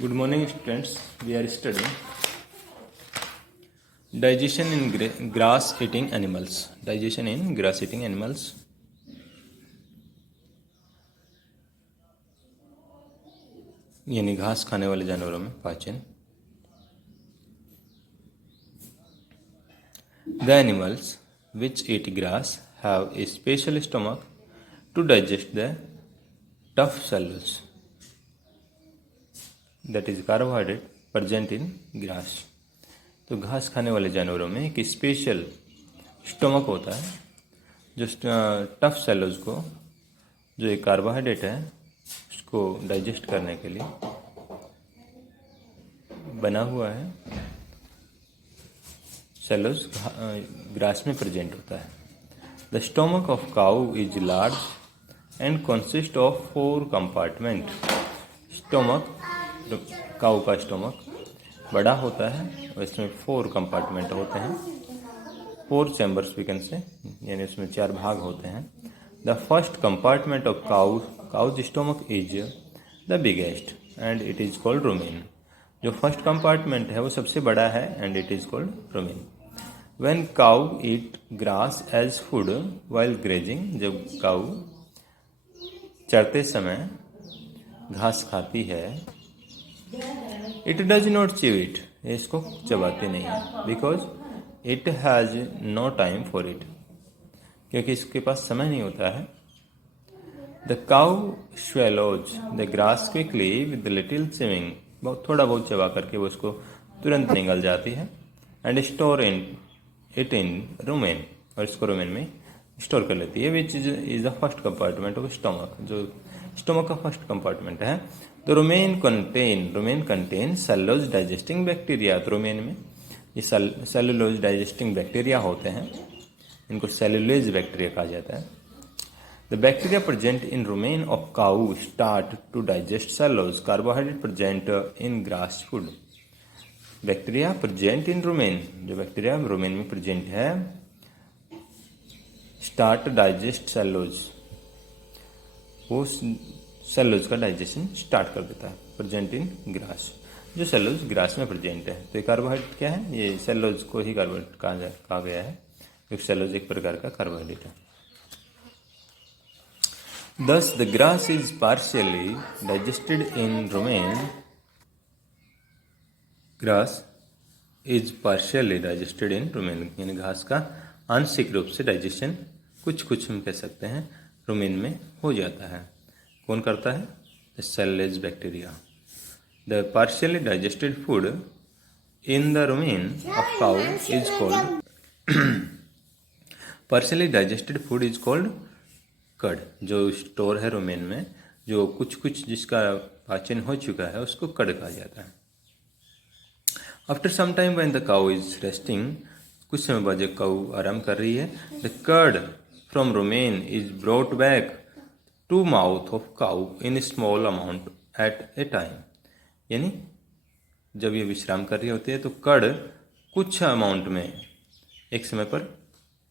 Good morning, students. We are studying digestion in grass-eating animals. Digestion in grass-eating animals. यानी घास खाने वाले जानवरों में पाचन. The animals which eat grass have a special stomach to digest the tough cellulose, that is carbohydrate present in grass. तो घास खाने वाले जानवरों में एक स्पेशल स्टमक होता है जो टफ सेलोज को, जो एक कार्बोहाइड्रेट है, उसको डाइजेस्ट करने के लिए बना हुआ है. सेलोज ग्रास में प्रेजेंट होता है. The stomach of cow is large and consist of 4 compartment. Stomach, cow का स्टोमक बड़ा होता है और इसमें 4 कंपार्टमेंट होते हैं. 4 चैम्बर्स वी कैन से, यानी उसमें 4 भाग होते हैं. The first compartment of cow's stomach is the biggest and it is called rumen. जो फर्स्ट कंपार्टमेंट है वो सबसे बड़ा है and it is called rumen. When cow eat grass as food while grazing, जब काउ चरते समय घास खाती है, it does not chew it, इसको चबाती नहीं है, because it has no time for it, क्योंकि इसके पास समय नहीं होता है. The cow swallows the grass quickly with little chewing, बहुत थोड़ा बहुत चबा करके वो उसको तुरंत निगल जाती है. And store it in rumen, और इसको रुमेन में स्टोर कर लेती है, which is the first compartment of stomach, जो स्टोमक का फर्स्ट कंपार्टमेंट है. तो rumen contain cellulose digesting bacteria. तो रुमेन में ये सेलुलोज डाइजेस्टिंग बैक्टीरिया होते हैं, इनको सेलुलोज बैक्टीरिया कहा जाता है. The bacteria present in rumen of cow start to digest cellulose carbohydrate present in grass food. Bacteria present in rumen, जो बैक्टीरिया रुमेन में प्रेजेंट है, स्टार्ट डाइजेस्ट सेलुलोज, वो सेलुलोज का डाइजेशन स्टार्ट कर देता है. प्रेजेंट इन ग्रास, जो cellulose grass में प्रेजेंट है. तो ये कार्बोहाइड्रेट क्या है? ये सेलुलोज को ही कार्बोहाइड्रेट कहा गया है, क्योंकि सेलुलोज एक प्रकार का कार्बोहाइड्रेट है. Thus the grass is partially digested in rumen. Grass is partially digested in rumen, यानी घास का आंशिक रूप से डाइजेशन कुछ हम कह सकते हैं रुमेन में हो जाता है. कौन करता है? The cellulose bacteria. The partially digested food in the rumen of cow is called partially digested food is called curd. जो स्टोर है रुमेन में, जो कुछ जिसका पाचन हो चुका है, उसको कर्ड कहा जाता है. After some time when the cow is resting, कुछ समय बाद जब काउ आराम कर रही है, the curd from rumen is brought back to mouth of cow in small amount at a time. यानी जब ये विश्राम कर रही होती है तो कर्ड कुछ अमाउंट में, एक समय पर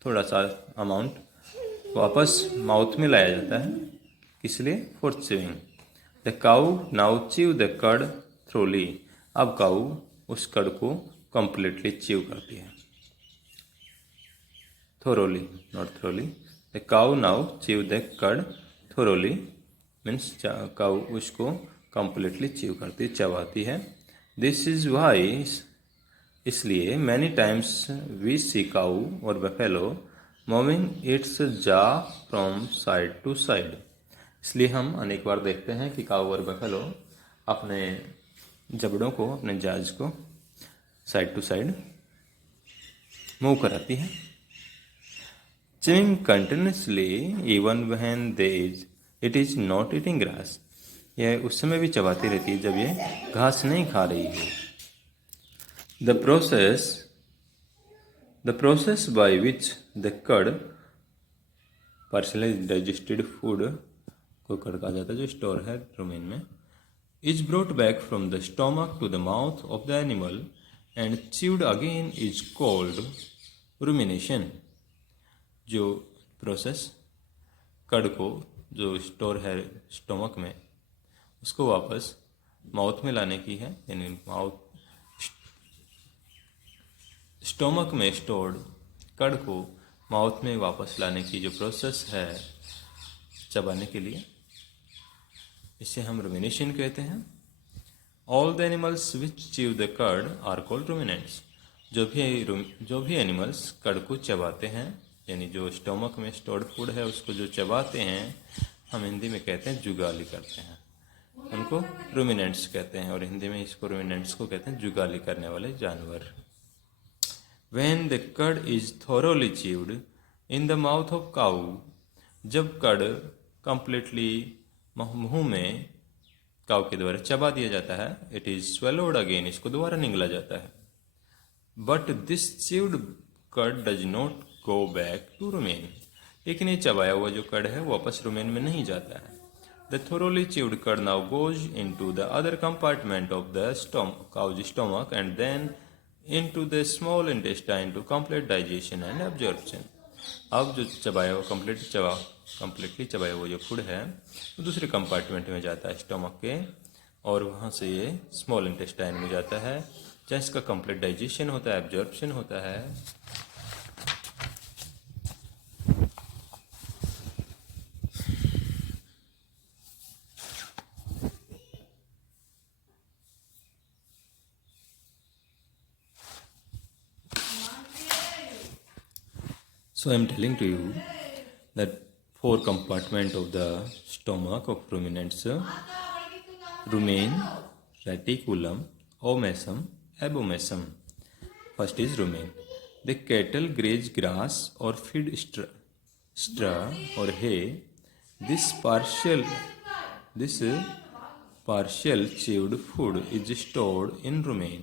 थोड़ा सा अमाउंट वापस माउथ में लाया जाता है. किस लिए? For chewing. The cow now chew the curd throughly. अब काउ उस कर्ड को कंप्लीटली च्यू करती है. Thoroughly, not throughly. The cow now chew the curd thoroughly, means cow उसको कंप्लीटली च्यू करती, चबाती है. दिस इज वाई, इसलिए many times we see cow और buffalo moving its jaw from side to side. इसलिए हम अनेक बार देखते हैं कि काउ और बफेलो अपने जबड़ों को, अपने जाज को साइड टू साइड मूव कराती है. Chewing continuously even when it is not eating grass. यह उस समय भी चबाती रहती है जब ये घास नहीं खा रही है. The process by which the curd, partially digested food को कर्ड कहा जाता है, जो स्टोर है रुमेन में, is brought back from the stomach to the mouth of the animal and chewed again is called rumination. जो प्रोसेस कर्ड को, जो स्टोर है स्टोमक में, उसको वापस माउथ में लाने की है, यानी माउथ स्टोमक में स्टोर्ड कड़ को माउथ में वापस लाने की जो प्रोसेस है चबाने के लिए, इसे हम रुमिनेशन कहते हैं। All the animals which chew the curd are called ruminants. जो भी एनिमल्स कड़ को चबाते हैं, यानी जो स्टोमक में स्टोर्ड फूड है उसको जो चबाते हैं, हम हिंदी में कहते हैं जुगाली करते हैं, उनको रुमिनेंट्स कहते हैं। और हिंदी में इसको रुमिनेंट्स को कहते हैं जुगाली करने वाले जानवर। When the cud is thoroughly chewed in the mouth of cow, जब कड़ completely मुंह में काऊ के द्वारा चबा दिया जाता है, इट इज swallowed again, इसको दोबारा निगला जाता है। But this chewed curd does not go back to rumen, लेकिन ये चबाया हुआ जो कड़ है वापस रुमेन में नहीं जाता है। The thoroughly chewed curd now goes into the other compartment of the cow's stomach and then into the small intestine to complete digestion and absorption. अब जो चबाया हुआ कंप्लीटली चबाया हुआ जो फूड है वो दूसरे कंपार्टमेंट में जाता है स्टोमक के, और वहाँ से ये स्मॉल इंटेस्टाइन में जाता है जहाँ इसका कंप्लीट डाइजेशन होता है, एब्जॉर्प्शन होता है। So I am telling to you that 4 compartment of the stomach of ruminants: rumen, reticulum, omasum, abomasum. First is rumen. The cattle graze grass or feed straw or hay. This partial chewed food is stored in rumen.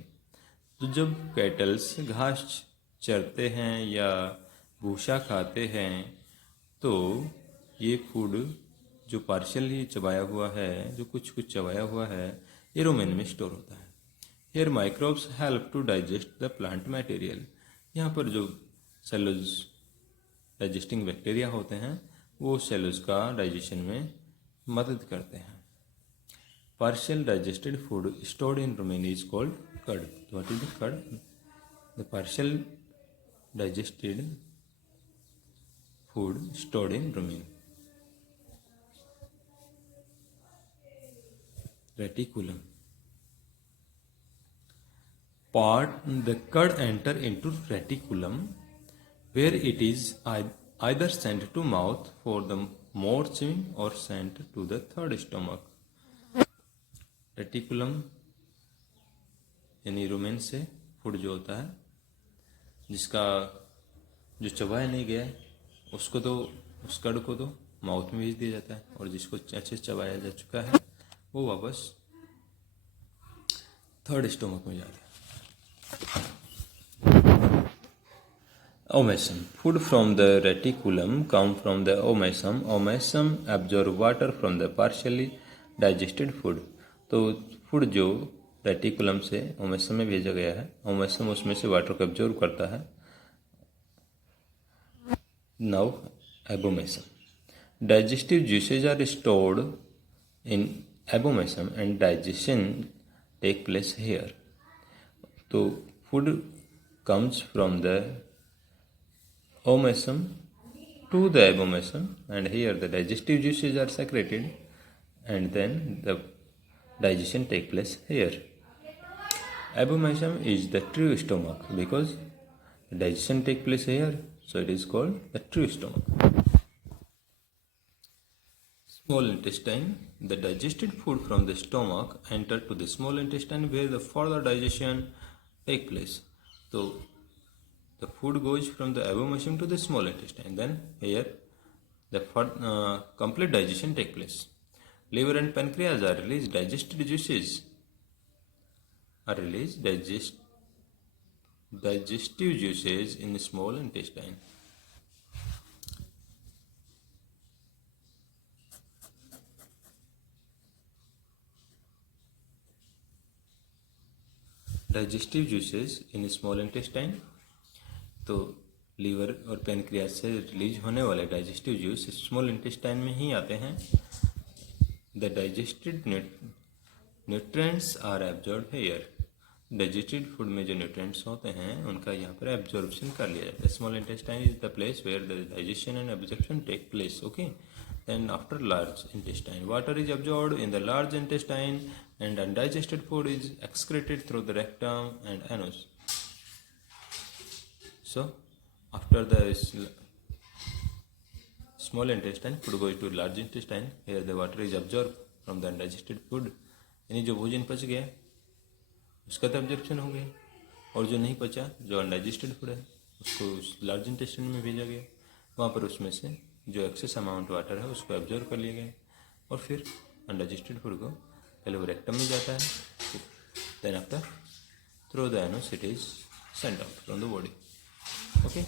तो जब kettles घास चरते हैं या भूसा खाते हैं तो ये फूड जो पार्शियली चबाया हुआ है, जो कुछ कुछ चबाया हुआ है, ये रुमेन में स्टोर होता है। Here microbes help to digest the plant material. यहाँ पर जो सेलुलोज डाइजेस्टिंग बैक्टीरिया होते हैं वो सेलुलोज का डाइजेशन में मदद करते हैं। Partial digested food stored in rumen is called curd. What is the curd? The partial digested food stored in rumen. Reticulum. The cud enter into reticulum where it is either sent to mouth for the more chewing or sent to the third stomach. Reticulum यानी rumen से food जो होता है, जिसका जो चबाया नहीं गया है उसको तो उस कड़ को तो माउथ में भेज दिया जाता है, और जिसको अच्छे से चबाया जा चुका है वो वापस थर्ड स्टोमक में जाता है। Omasum. Food from the reticulum come from the omasum. Omasum absorb water from the partially digested food. तो फूड जो रेटिकुलम से ओमेसम में भेजा गया है, ओमेसम उसमें से वाटर को एब्जॉर्ब करता है। Now, abomasum. Digestive juices are stored in abomasum and digestion take place here. So, food comes from the omasum to the abomasum, and here the digestive juices are secreted and then the digestion take place here. Abomasum is the true stomach because the digestion take place here. So it is called the true stomach. Small intestine. The digested food from the stomach enter to the small intestine where the further digestion take place. So the food goes from the abomasum to the small intestine. Then here the complete digestion take place. Liver and pancreas are released. Digested juices are released. Digestive juices in the small intestine. Digestive juices in small intestine. तो liver और pancreas से release होने वाले digestive juice small intestine में ही आते हैं. The nutrients are absorb here. Digested food में जो न्यूट्रिएंट्स होते हैं उनका यहाँ पर एब्जॉर्प्शन कर लिया जाता है। Small intestine is the place where the digestion and absorption take place. Okay, then after large intestine, water is absorbed in the large intestine and undigested food is excreted through the rectum and anus. So after the small intestine, food goes to large intestine. Here the water is absorbed from the undigested food. यानी जो भोजन पच गया उसका तो absorption हो गया, और जो नहीं पचा, जो अनडाइजेस्टेड फूड है, उसको लार्ज इंटेस्टाइन में भेजा गया। वहाँ पर उसमें से जो एक्सेस अमाउंट वाटर है उसको एब्जॉर्व कर लिया गया, और फिर अनडाइजेस्टेड फूड को पहले वो रेक्टम में जाता है, then after through the anus it is sent out from the body. Okay.